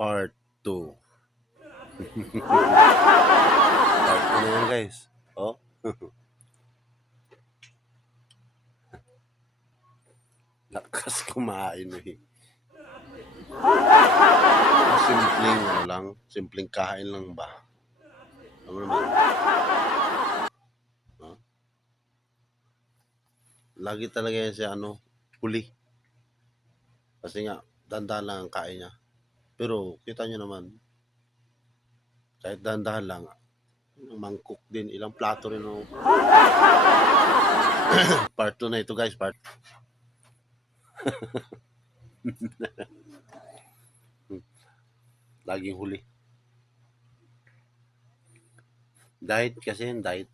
Part 2. Part 2 na yan, guys. Oh. Lakas kumain eh. Simpleng ano lang, simpleng kain lang ba? Ano naman? Huh? Lagi talaga yan siya huli. Kasi nga, dandahan lang ang kain niya. Pero, kita nyo naman, kahit dandahan lang, mangkok din, ilang plato rin oh. Part 2 na ito, guys. Laging huli. Diet kasi yung diet.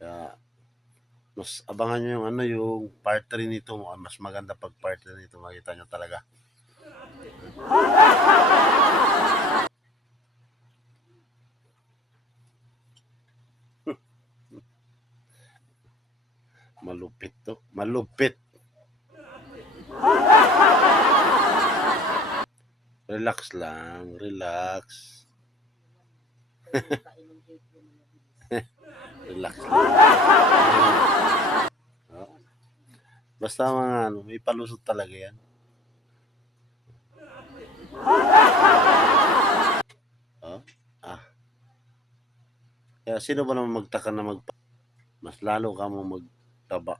Kaya, mas abangan nyo yung yung part 3 nito. Mas maganda pag part 3 nito. Makita nyo talaga. Malupit to. Malupit. Relax lang. Relax. Relax lang. Basta mga may palusot talaga yan. Kaya sino ba naman magtaka na mas lalo ka mo magtaba.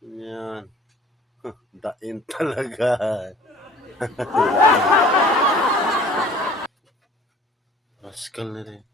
Yan. Dain talaga. Rascal na rin.